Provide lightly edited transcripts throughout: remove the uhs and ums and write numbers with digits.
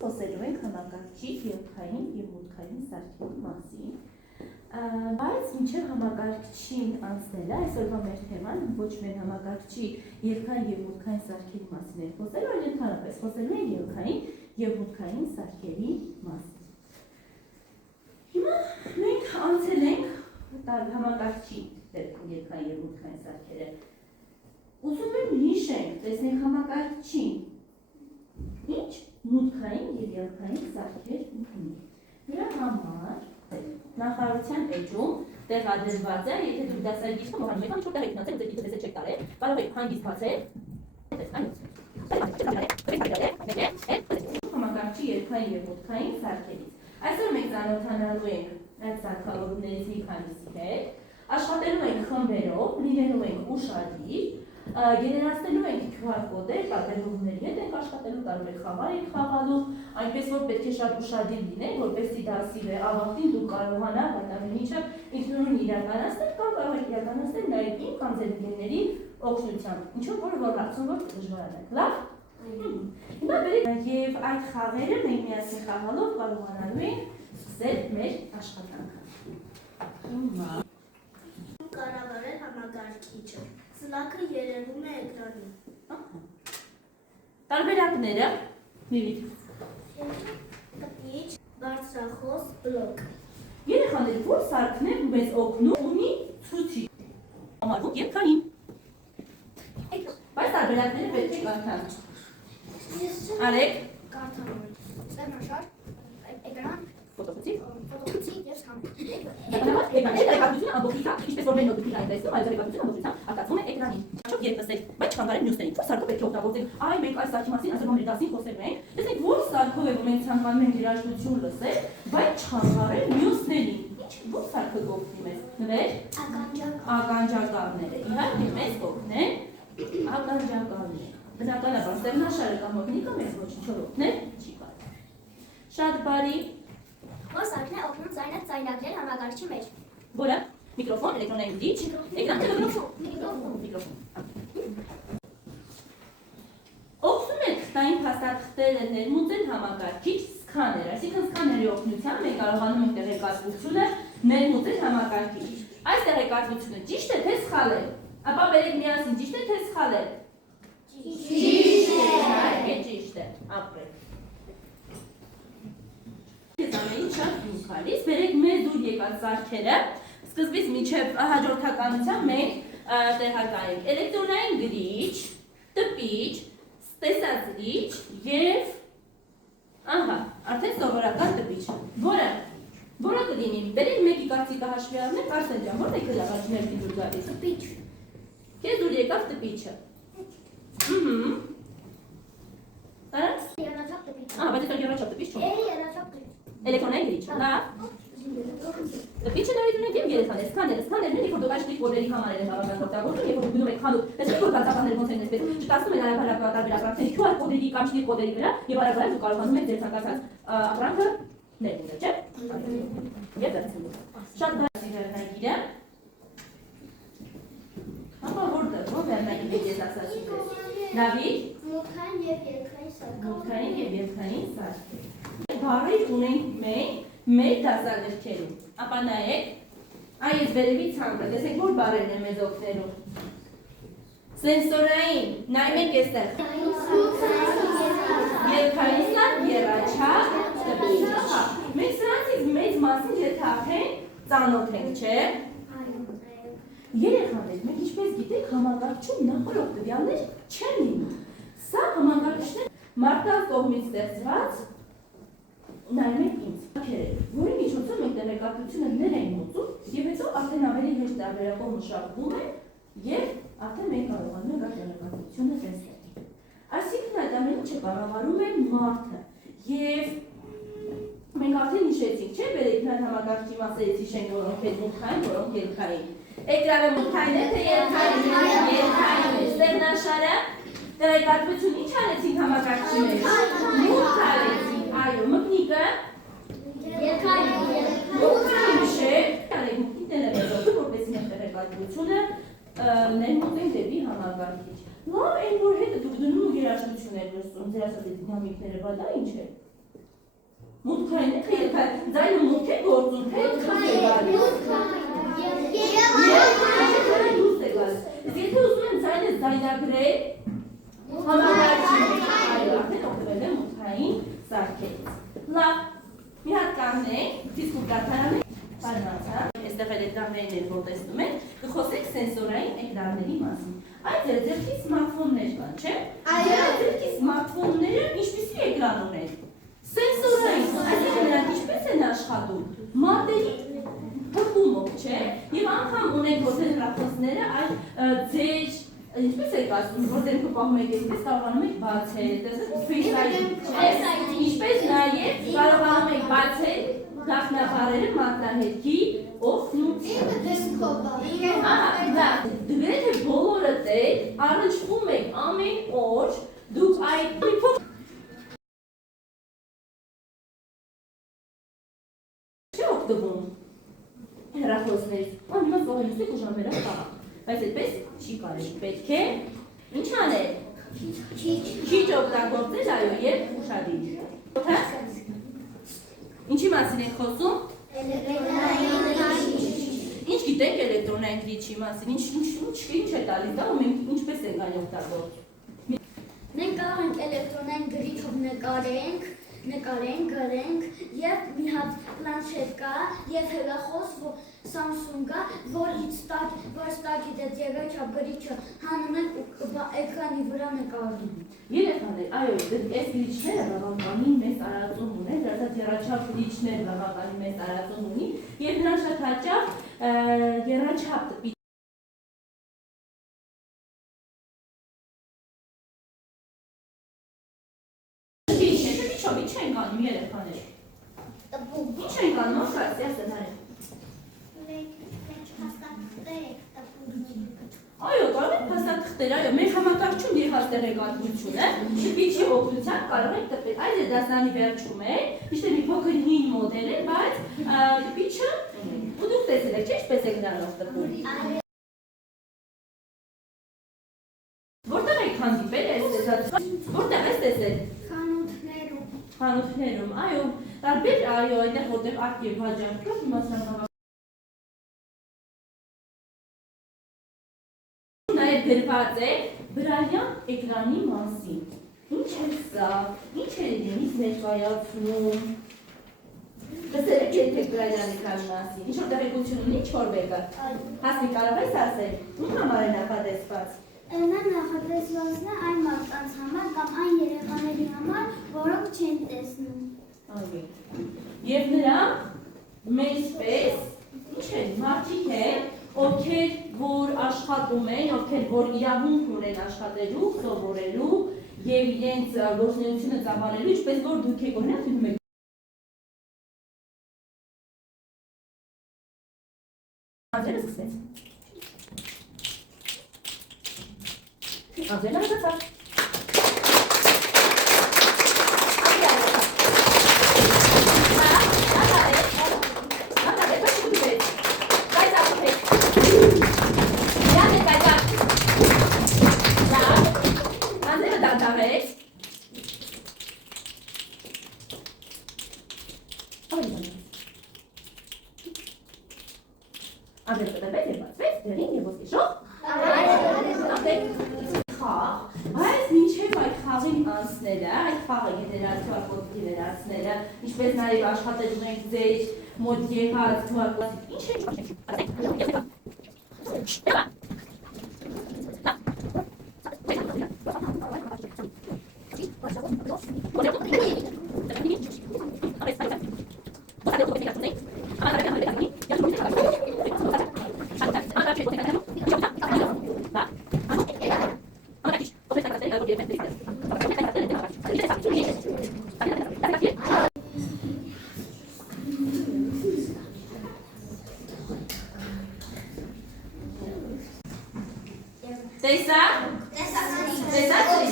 Խոսելու ենք համակարգչի երթային և մուտքային սարքերի մասին, բայց մինչև համակարգչին անցնելը, այսօրվա մեր թեման ոչ միայն համակարգչի երթային և մուտքային սարքերի մասին ենք խոսելու, այլ ընդհանրապես խոսելու ենք երթային և մուտքային սարքերի մասին։ Հիմա մենք անցել ենք համակարգչի երթային և մուտքային սարքերը։ Ուզում եմ հիշենք, տեսնենք համակարգչին ինչ մուտքային և երթային սարքեր ունի։ Դրա համար նախարարության էջում տեղադրված է, եթե դուք դասագիրքը մոռանում եք, ինչ որտեղ եք գնացել, ձեր գիրքը չեք տարել, կարող եք հանգիստ բացել։ Համակարգչի երթային և մուտքային սարքերից։ Այսօր մենք ծանոթանալու ենք այդ սարքավորումներից մի քանիսի հետ, աշխատելու ենք խմբերով, լինելու ենք ուշադիր, գեներացնելու ենք QR կոդեր, պատերողների հետ ենք աշխատելու, կարող եք խաղար ենք խաղալու, այնպես որ պետք է շատ ուշադիր լինենք, որպեսզի դասի ավարտին դուք կարողանաք այդ ամեն ինչը ինքնուրույն իրականացնել կամ կարող եք իրականացնել նաև իմ կամ ձեր ընկերների օգնությամբ, ինչով որ հարցում որ դժվարանաք, լավ։ Հիմա բերեք եւ այդ խաղերը մենք միասին խաղալով կարողանալու ենք սկսել մեր աշխատանքը։ Հիմա կառավարել համակարգիչը։ Սլաքը երևում է էկրանին։ Տարբերակները Լիլիթ։ Կպիչ, բարձրախոս, բլոկ։ Երեխաների որ սարքն է մեզ օգնում ունի ցուցիչ։ Համարվում երթային։ Բայց տարբերակները պետք է կարդալ։ Արեք։ Կարդալու։ Ստեղնաշար, էկրան, ֆոտոկոպի եւ սքան։ Էկրանությունը ամբողջի կա, ինչպես որ մեր նոթբուքին այն տեսնում, այլ էկրանությունը ամբողջությամբ արտացվում է էկրանին։ Չոք երբստեք, բայց չխանգարեք մյուսներին, որ սարքը պետք է օգտագործենք։ Այ մենք այս սարքի մասին այսօր մեր դասին խոսելու ենք։ Տեսեք, որ սարքով է մենք ցանկանում ենք երաժշտություն լսել, բայց չխանգարել մյուսներին։ Ինչ որ սարքը գողնի մեզ։ Նվեր, ականջակալները։ Իհարկե մեզ կօգնեն ականջակալները։ Բնականաբար ստեղնաշարը կամ օգնիկը մեզ ոչինչով օգնել չի կարող։ Շատ բարի։ Որ սարքն է օգնում ձայնը ձայնագրել համակարգչի մեջ։ Որը միկրոֆոն, էլեկտրոնային դիչ, էկրան, միկրոֆոն։ Օգնում է թղթային փաստաթղթերը ներմուծել համակարգիչ սկաներ, այսինքն սկաների օգնությամբ մենք կարողանում ենք տեղեկատվությունը ներմուծել համակարգիչ։ Այս տեղեկատվությունը ճիշտ է թե սխալ է։ Ապա բերեք միասին ճիշտ է թե սխալ է։ Ճիշտ է, ճիշտ է, ապրեք։ Ես ամեն ինչ դուք գալիս, բերեք մեզ դուր եկած սարքերը, սկզբից մինչև հաջորդականությամբ մենք տեղակայենք էլեկտրոնային գրիչ, տպիչ, տեսածրիչ և ահա, արդեն սովորական տպիչ, որը կլինի, բերեք մեկի կարծիքը հաշվի առնենք, Արսեն ջան, որտե՞ղ է առաջին դուր գալիս։ Տպիչ։ Քեզ դուր եկավ տպիչը։ Տարած։ Եռաչափ տպիչ։ Բայց այսօր եռաչափ տպիչ չունի։ Եռաչափ գրիչ։ Էլեկտրոնային գրիչ, լավ։ Տպիչը նորից ունենք և երեխաներ, սկաներներն երբ որ դուք այս կոդերի համար են բավական օգտագործում, երբ որ գնում եք խանութ, տեսեք որ բացականները ոնց են այսպես, չտասնում են արագ տարբերակներ QR կոդերի կամ շնորհիվ կոդերի վրա եւ արագ դուք կարողանում եք ձեր ցանկացած ապրանքը ներմուծել, չէ՞։ Եվ դարձնում։ Շատ բարձր վերնագիրը։ Ապա որ վերնագիրը ես ասացի ձեզ։ Դավիթ։ Մուտքային եւ երթային սարք։ Մուտքային եւ երթային սարքեր։ Բառեր ունենք մենք մեր դասագրքերում։ Ապա նայեք, այս վերևի ցանկը, տեսեք որ բառերն են մեզ օգնելու։ Սենսորային, նայում եք այստեղ։ Երթային սարք, եռաչափ, տպիչ։ Մենք սրանցից մեծ մասին եթե արդեն ծանոթ ենք, չէ՞։ Երեխաներ, մենք ինչպես գիտենք, համակարգչում նախորդ տվյալներ չեն լինում։ Սա համակարգիչներ մարդկանց կողմից ստեղծված նայում եք ինձ, որի միջոցով մենք տեղեկատվությունը ներմուծում և հետո արդեն ավելի հեշտ տարբերակով մշակվում է և արդեն մենք կարողանում ենք այդ տեղեկատվությունը տեսնել։ Այսինքն այդ ամեն ինչը կառավարում է մարդը և մենք արդեն հիշեցինք, չէ՞, բերեք մեր համակարգչի մասերից հիշենք, որոնք են մուտքային, որոնք երթային։ Էկրանը մուտքային է, թե երթային է, երթային է, ստեղնաշարը, տեղեկատվություն ինչ արեցինք համակարգչի մեջ։ Մուտք արեցինք, այո, մկնիկը մուտքային չէ, մուտքին տեղեկատվություն, որպես մեր տեղեկատվությունը ներմուծենք դեպի համակարգիչ։ Լավ, այն որ հետը դուք դնում ու երաժշտություն եք լսում, ձեր ասած դինամիկները, բա դա ինչ է։ Մուտքային է, թե երկայն, ձայնը մուտք է գործում, թե դուրս է գալիս։ Դուրս է գալիս։ Եթե ուզում եմ ձայնը զայնագրել, համագարչի այո, արդեն օգտվել է մուտքային սարքերից։ Լավ, մի հատ կանենք, ֆիզկուլտուրան Պարնացա, այստեղ էլ էկրաններն են, որ տեսնում եք, կխոսենք սենսորային էկրանների մասին։ Այդ ձերքի սմարթֆոններ կան, չէ՞։ Այո։ Ձերքի սմարթֆոնները ինչպիսի էկրան ունեն։ Սենսորային, այսինքն նրանք ինչպես են աշխատում։ Մատերի հպումով, չէ՞։ Եվ անգամ ունեն որ հեռախոսները այդ ձեր ինչպես եք ասում, որ դեմքը պահում եք այսպես կարողանում եք բացել, տեսեք Face ID, ինչպես նաև կարողանում եք բացել գաղտնաբառերը մատնահետքի օգնությամբ։ Դուք բոլորդ եք առնչվում եք ամեն օր, դուք այդ չի օգտվում հեռախոսներից, հիմա զողելուց եք ու ժամերով խաղաք, բայց այդպես չի կարելի, պետք է ինչ անել, քիչ օգտագործել, այո, և ուշադիր։ Ինչի մասին եք խոսում։ Ինչ գիտենք էլեկտրոնային գրիչի մասին, ինչ է տալիս դա ու մենք ինչպես ենք այն օգտագործում։ Մենք կարող ենք էլեկտրոնային գրիչով նկարենք, գրենք և մի հատ պլանշետ կա և հեռախոս Samsung կա, որից տակից այդ եղաչափ գրիչը հանում են ու էկրանի վրա նկարում։ Երեխաներ, այո, այս գրիչները բավականին մեծ տարածում ունեն, դրանց եռաչափ գրիչներ բավականին մեծ տարածում ունի և նրանք շատ հաճախ եռաչափ տպի Ինչ ենք անում երեխաներ։ Ինչ ենք անում, ասացի, ասացի։ Այո, կարող եք փաստաթղթեր, այո, մեր համակարգչում եղած տեղեկատվությունը շփիչի օգնությամբ կարող եք տպել։ Այս դասարանի վերջում է, իշտե մի փոքր հին մոդել է, բայց շփիչը ու դուք տեսել եք, չէ՞, ինչպես եք նրանով տպում։ Որտեղ եք հանդիպել այս տեսած։ Որտեղ ես տեսել։ Խանութներում, այո, տարբեր, այո, այնտեղ որտեղ արկ և հաջանք կա, հիմա սրանք նաև գրված է վրայյան էկրանի մասին։ Ինչ է սա, ինչ է իրենից ներկայացնում։ Տեսել եք եթե վրայյան էկրանի մասին, ինչ-որ տեղեկություն ունի Չորբեկը։ Հասմիկ, կարող ես ասել, ում համար է նախատեսված։ Նա նախատեսվածն է այն մարդկանց համար կամ այն երեխաների համար, որոնք չեն տեսնում։ Այո։ Եվ նրանք մեզպես, ինչ են, մարդիկ են, ովքեր որ աշխատում են, ովքեր որ իրավունք ունեն աշխատելու, սովորելու եւ իրենց գործունեությունը ծավալելու, ինչպես որ դուք եք օրինակ դնում եք Անձերը սկսեց։ Անձերը լավացավ։ Անձերը կտրվեց և բացվեց, դերին և ոսկեշով Բայց մինչև այդ խաղին անցնելը, այդ խաղը գեներացիա կոդի վերացնելը, ինչպես նաև աշխատելու ենք ձեր մոտ եղած ինչ է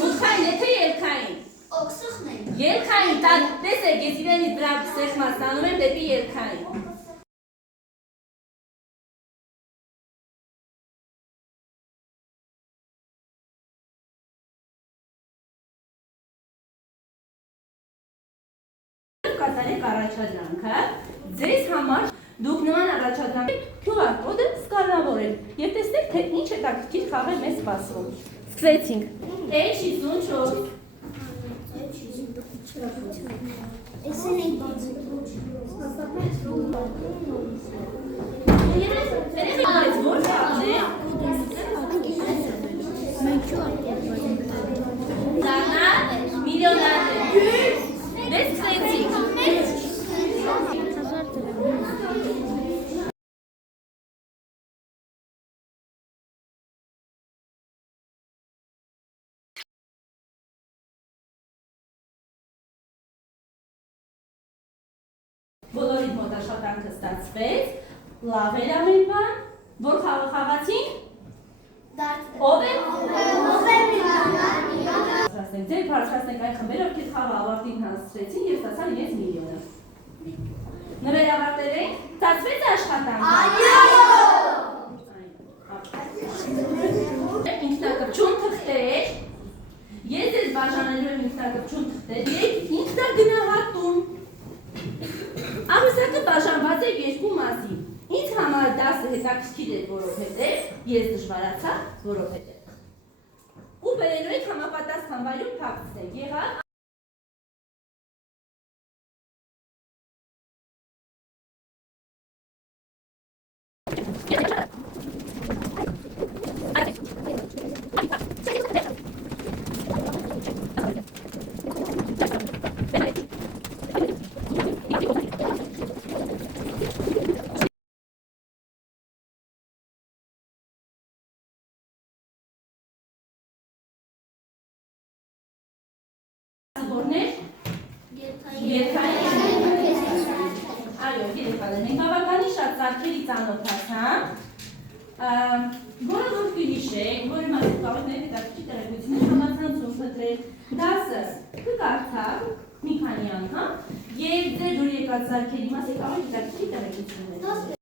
Մուտքային է թե ելքային։ Ելքային, տեսեք, ես իրենից դրա սեղմա ստանում եմ դեպի ելքային։ արտարեք առաջադրանքը, ձեզ համար դուք նման առաջադրանք QR կոդը սկանավորել եւ տեսնեք թե ինչ հետաքրքիր խաղեր մեզ սպասվում։ Սկսեցինք։ H54 Բոլորին մոտ աշխատանքը ստացվեց, լավ էր ամեն բան, որ խաղը խաղացինք, ով է? Ձեր բարձրացնենք այն խմբերը, ովքեր խաղը ավարտին հասցրեցին և ստացան իրենց միլիոնը։ Նվերավարտել ենք, ստացվեց աշխատանքը։ Ինքնակպչուն թղթեր, ես ձեզ բաժանելու եմ ինքնակպչուն թղթեր, ինքնագնահատում։ Աղյուսակը բաժանված է երկու մասի։ Ինձ համար դասը հետաքրքիր էր, որովհետև ես դժվարացա, որովհետև։ Ու բերելու եք համապատասխան վայրում փակցնեք։ Եղավ Որներ? Երթային։ Այո, երեխաներ, մենք բավականին շատ ծարգերի ծանոթացանք, որը որ կհիշեք, որի մասին կարող եք հետաքրքիր տեղեկություններ համացանցում փնտրել, դասը կկարդաք մի քանի անգամ, եւ ձեր դուր եկած ծարգերի մասին կարող եք հետաքրքիր տեղեկություններ։